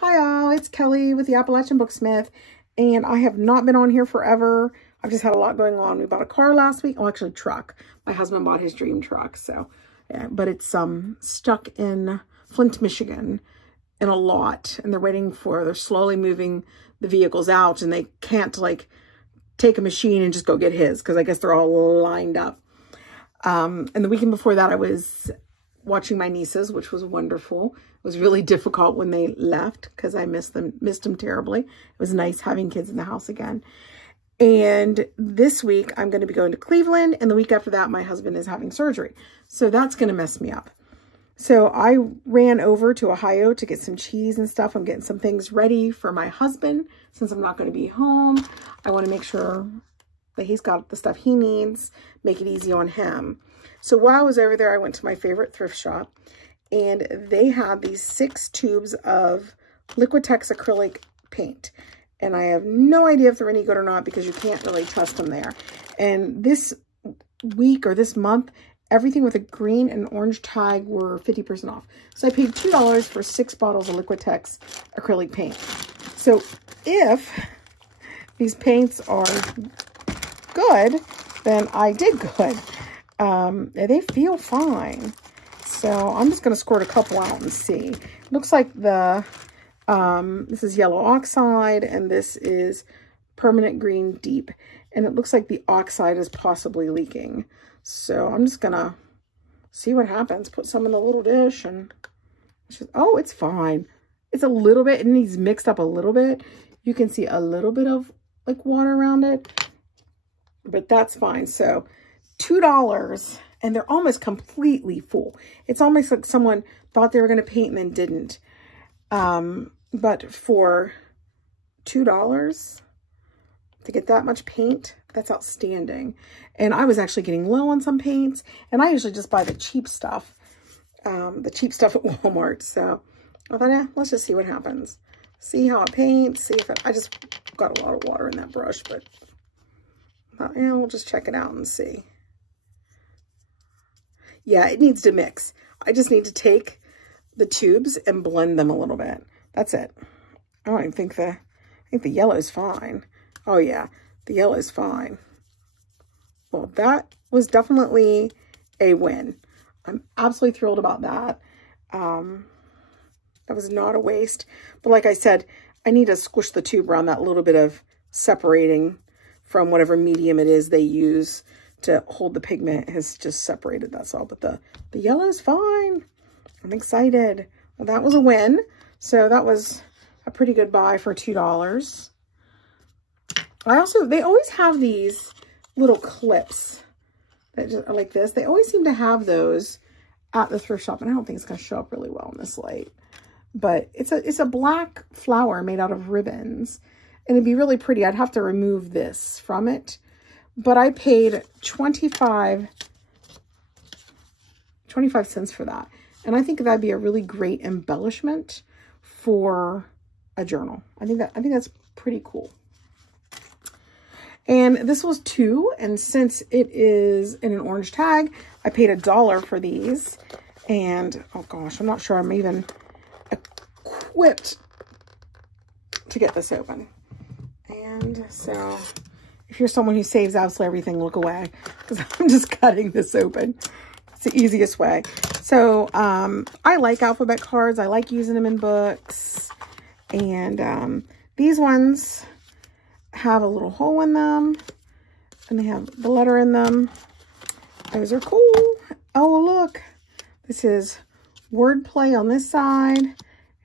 Hi all, it's Kelly with the Appalachian Booksmith, and I have not been on here forever. I've just had a lot going on. We bought a car last week. Oh, actually a truck. My husband bought his dream truck, so yeah, but it's stuck in Flint, Michigan in a lot, and they're slowly moving the vehicles out, and they can't like take a machine and just go get his because I guess they're all lined up. And the weekend before that I was watching my nieces, which was wonderful. It was really difficult when they left because I missed them terribly. It was nice having kids in the house again. And this week I'm going to be going to Cleveland, and the week after that my husband is having surgery. So that's going to mess me up. So I ran over to Ohio to get some cheese and stuff. I'm getting some things ready for my husband since I'm not going to be home. I want to make sure that he's got the stuff he needs, make it easy on him. So while I was over there, I went to my favorite thrift shop, and they had these 6 tubes of Liquitex acrylic paint. And I have no idea if they're any good or not because you can't really trust them there. And this week or this month, everything with a green and orange tag were 50% off. So I paid $2 for 6 bottles of Liquitex acrylic paint. So if these paints are good, then I did good. They feel fine. So I'm just going to squirt a couple out and see. Looks like this is yellow oxide, and this is permanent green deep. And it looks like the oxide is possibly leaking. So I'm just going to see what happens. Put some in a little dish and oh, it's fine. It's a little bit, it needs mixed up a little bit. You can see a little bit of like water around it, but that's fine. So $2, and they're almost completely full. It's almost like someone thought they were going to paint and then didn't. But for $2 to get that much paint, that's outstanding. And I was actually getting low on some paints, and I usually just buy the cheap stuff at Walmart. So I thought, yeah, let's just see what happens. See how it paints, see if I just got a lot of water in that brush, but yeah, we'll just check it out and see. Yeah, it needs to mix. I just need to take the tubes and blend them a little bit. That's it. Oh, I think the yellow's fine. Oh yeah, the yellow's fine. Well, that was definitely a win. I'm absolutely thrilled about that. That was not a waste. But like I said, I need to squish the tube around that little bit of separating from whatever medium it is they use to hold the pigment has just separated, that's all. But the yellow's fine. I'm excited. Well, that was a win. So that was a pretty good buy for $2. They always have these little clips that just are like this. They always seem to have those at the thrift shop, and I don't think it's going to show up really well in this light. But it's a black flower made out of ribbons, and it'd be really pretty. I'd have to remove this from it. But I paid 25 cents for that. And I think that'd be a really great embellishment for a journal. I think that's pretty cool. And this was 2, and since it is in an orange tag, I paid $1 for these. And oh gosh, I'm not sure I'm even equipped to get this open. And so if you're someone who saves absolutely everything, look away, because I'm just cutting this open. It's the easiest way. So I like alphabet cards. I like using them in books. And these ones have a little hole in them, and they have the letter in them. Those are cool. Oh, look. This is wordplay on this side,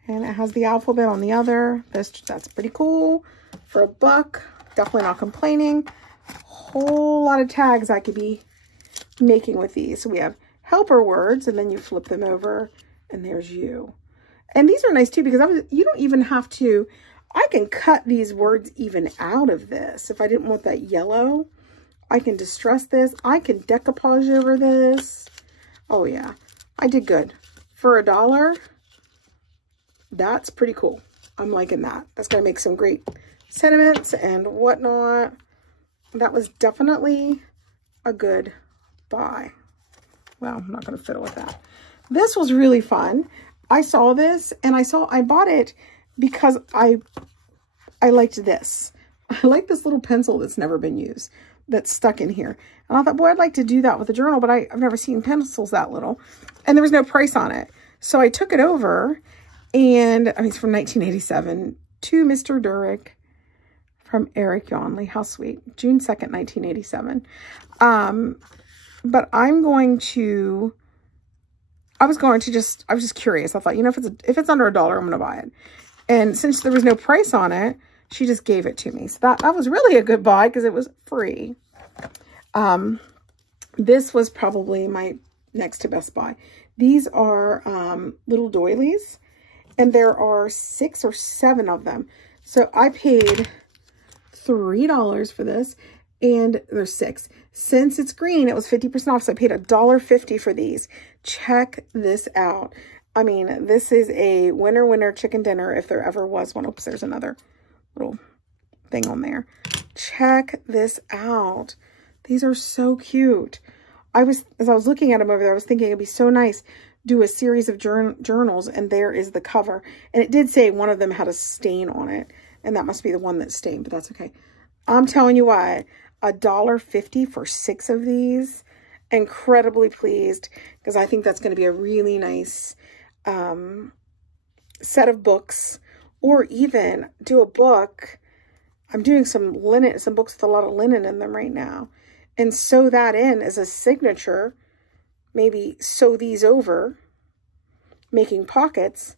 and it has the alphabet on the other. That's pretty cool. For $1, definitely not complaining. Whole lot of tags I could be making with these. So we have helper words, and then you flip them over, and there's you. And these are nice too, because you don't even have to, I can cut these words even out of this. If I didn't want that yellow, I can distress this. I can decoupage over this. Oh yeah, I did good. For $1, that's pretty cool. I'm liking that. That's gonna make some great sentiments and whatnot. That was definitely a good buy. Well, I'm not going to fiddle with that. This was really fun. I saw this, and I bought it because I liked this. I like this little pencil that's never been used, that's stuck in here. And I thought, boy, I'd like to do that with a journal, but I've never seen pencils that little. And there was no price on it. So I took it over, and I mean, it's from 1987, to Mr. Durick from Eric Yonley. How sweet. June 2nd, 1987. But I was just curious. I thought, you know, if it's under $1, I'm going to buy it. And since there was no price on it, she just gave it to me. So that was really a good buy because it was free. This was probably my next to best buy. These are little doilies, and there are 6 or 7 of them. So I paid $3 for this, and there's 6. Since it's green, it was 50% off, so I paid $1.50 for these. Check this out. I mean, this is a winner chicken dinner if there ever was one. Oops, there's another little thing on there. Check this out. These are so cute. As I was looking at them over there, I was thinking it'd be so nice do a series of journals, and there is the cover. And it did say one of them had a stain on it, and that must be the one that stained, but that's okay. I'm telling you what, $1.50 for 6 of these. Incredibly pleased, because I think that's going to be a really nice set of books, or even do a book. I'm doing some books with a lot of linen in them right now, and sew that in as a signature. Maybe sew these over, making pockets,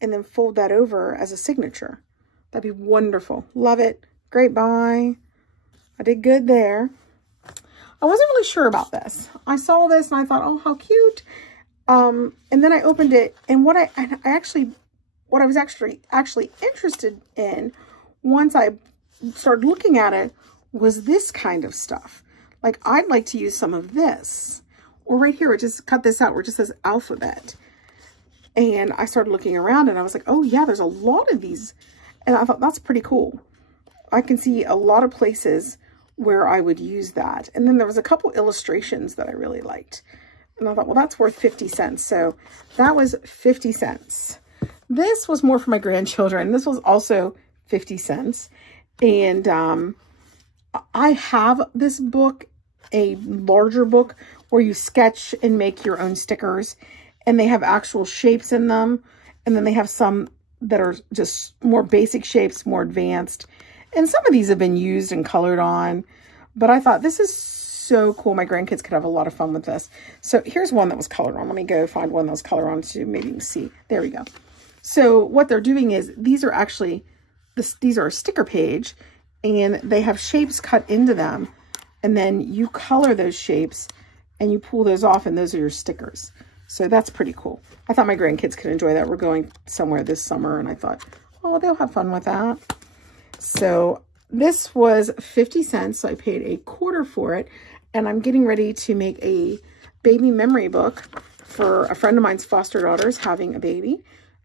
and then fold that over as a signature. That'd be wonderful. Love it. Great buy. I did good there. I wasn't really sure about this. I saw this and I thought, oh, how cute. And then I opened it, and what I was actually interested in once I started looking at it was this kind of stuff. Like, I'd like to use some of this. Or right here, it just cut this out where it just says alphabet. And I started looking around, and I was like, oh yeah, there's a lot of these. And I thought, that's pretty cool. I can see a lot of places where I would use that. And then there was a couple illustrations that I really liked. And I thought, well, that's worth 50 cents. So that was 50 cents. This was more for my grandchildren. This was also 50 cents. And I have this book, a larger book, where you sketch and make your own stickers. And they have actual shapes in them. And then they have some that are just more basic shapes, more advanced. And some of these have been used and colored on. But I thought, this is so cool. My grandkids could have a lot of fun with this. So here's one that was colored on. Let me go find one that was colored on to maybe you can see. There we go. So what they're doing is, these are actually, these are a sticker page. And they have shapes cut into them. And then you color those shapes. And you pull those off. And those are your stickers. So that's pretty cool. I thought my grandkids could enjoy that. We're going somewhere this summer. And I thought, oh, they'll have fun with that. So this was 50 cents. So I paid $0.25 for it. And I'm getting ready to make a baby memory book for a friend of mine's foster daughter's having a baby.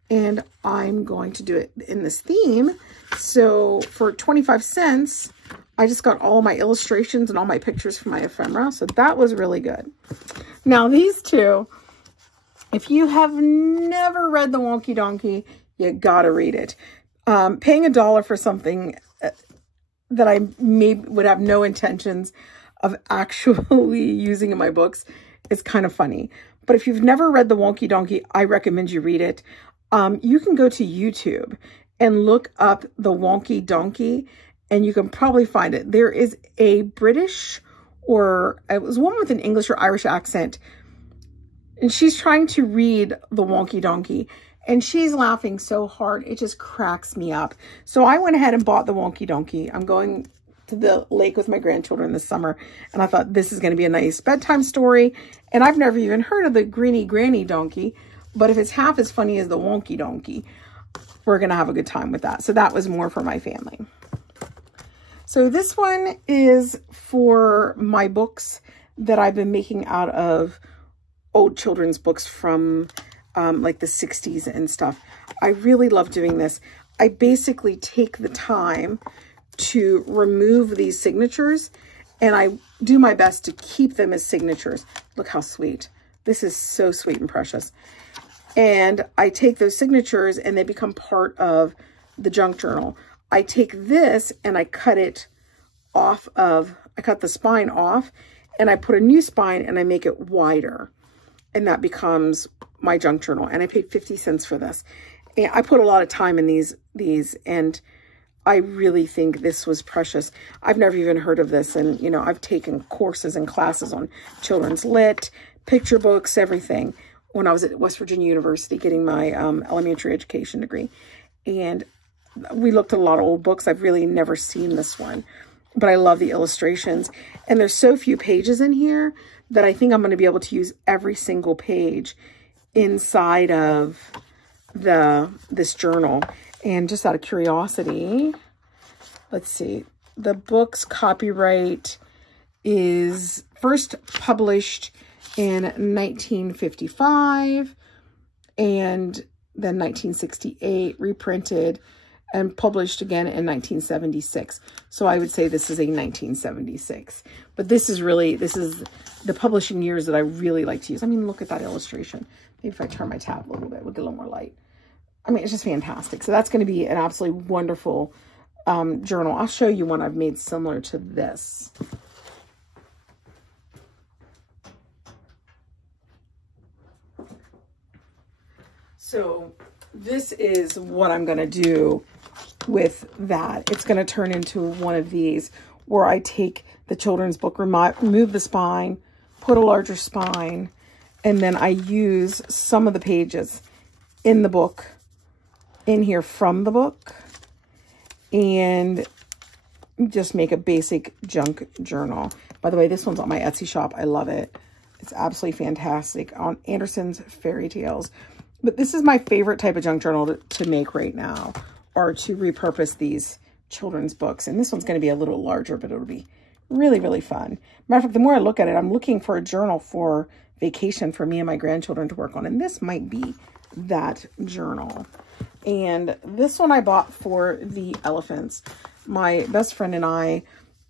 And I'm going to do it in this theme. So for 25 cents, I just got all my illustrations and all my pictures from my ephemera. So that was really good. Now these two, if you have never read the Wonky Donkey, you gotta read it. Paying $1 for something that I would have no intentions of actually using in my books is kind of funny. But if you've never read the Wonky Donkey, I recommend you read it. You can go to YouTube and look up the Wonky Donkey, and you can probably find it. There is a British, or it was one with an English or Irish accent, and she's trying to read the Wonky Donkey, and she's laughing so hard, it just cracks me up. So I went ahead and bought the Wonky Donkey. I'm going to the lake with my grandchildren this summer, and I thought this is going to be a nice bedtime story. And I've never even heard of the Greeny Granny Donkey, but if it's half as funny as the Wonky Donkey, we're going to have a good time with that. So that was more for my family. So this one is for my books that I've been making out of old children's books from like the 60s and stuff. I really love doing this. I basically take the time to remove these signatures, and I do my best to keep them as signatures. Look how sweet. This is so sweet and precious. And I take those signatures and they become part of the junk journal. I take this and I cut it off of, I cut the spine off and I put a new spine and I make it wider. And that becomes my junk journal. And I paid 50 cents for this. And I put a lot of time in these and I really think this was precious. I've never even heard of this. And, you know, I've taken courses and classes on children's lit, picture books, everything when I was at West Virginia University getting my elementary education degree. And we looked at a lot of old books. I've really never seen this one, but I love the illustrations. And there's so few pages in here that I think I'm going to be able to use every single page inside of this journal. And just out of curiosity, let's see, the book's copyright is first published in 1955 and then 1968, reprinted and published again in 1976. So I would say this is a 1976. But this is the publishing years that I really like to use. I mean, look at that illustration. Maybe if I turn my tab a little bit, we'll get a little more light. I mean, it's just fantastic. So that's going to be an absolutely wonderful journal. I'll show you one I've made similar to this. So this is what I'm going to do with that. It's going to turn into one of these where I take the children's book, remove the spine, put a larger spine, and then I use some of the pages in the book in here from the book and just make a basic junk journal. By the way, this one's on my Etsy shop. I love it. It's absolutely fantastic on Anderson's Fairy Tales. But this is my favorite type of junk journal to make right now, or to repurpose these children's books. And this one's going to be a little larger, but it'll be really, really fun. Matter of fact, the more I look at it, I'm looking for a journal for vacation for me and my grandchildren to work on. And this might be that journal. And this one I bought for the elephants. My best friend and I,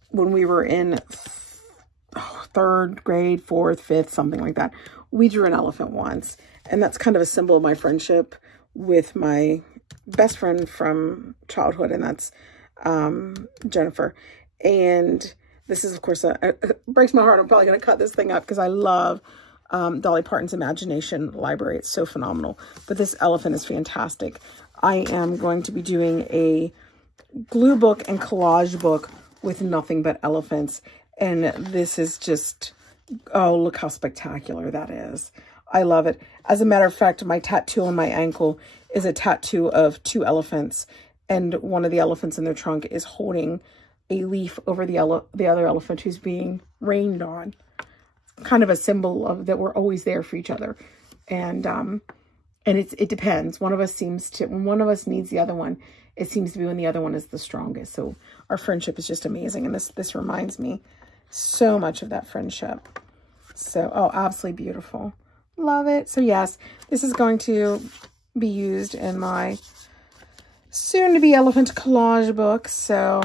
when we were in third grade, fourth, fifth, something like that, we drew an elephant once. And that's kind of a symbol of my friendship with my best friend from childhood, and that's Jennifer. And this is, of course, it breaks my heart. I'm probably going to cut this thing up because I love Dolly Parton's Imagination Library. It's so phenomenal. But this elephant is fantastic. I am going to be doing a glue book and collage book with nothing but elephants. And this is just, oh, look how spectacular that is. I love it. As a matter of fact, my tattoo on my ankle is a tattoo of two elephants. And one of the elephants in their trunk is holding a leaf over the other elephant who's being rained on. Kind of a symbol of that we're always there for each other. And it depends. One of us when one of us needs the other one, it seems to be when the other one is the strongest. So our friendship is just amazing. And this reminds me so much of that friendship. So, oh, absolutely beautiful. Love it. So yes, this is going to be used in my soon-to-be elephant collage book. So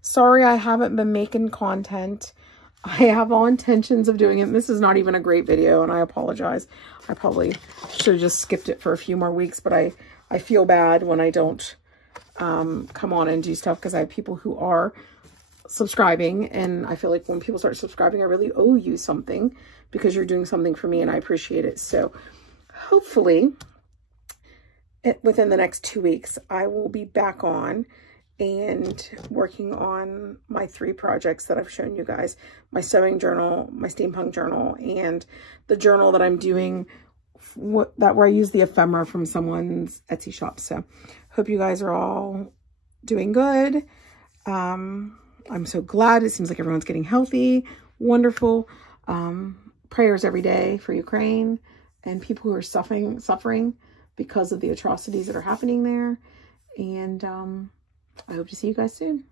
sorry I haven't been making content. I have all intentions of doing it. This is not even a great video, and I apologize. I probably should have just skipped it for a few more weeks, but I feel bad when I don't come on and do stuff because I have people who are subscribing, and I feel like when people start subscribing, I really owe you something because you're doing something for me and I appreciate it. So hopefully within the next 2 weeks, I will be back on and working on my 3 projects that I've shown you guys, my sewing journal, my steampunk journal, and the journal that I'm doing where I use the ephemera from someone's Etsy shop. So hope you guys are all doing good. I'm so glad. It seems like everyone's getting healthy. Wonderful. Prayers every day for Ukraine and people who are suffering because of the atrocities that are happening there. And I hope to see you guys soon.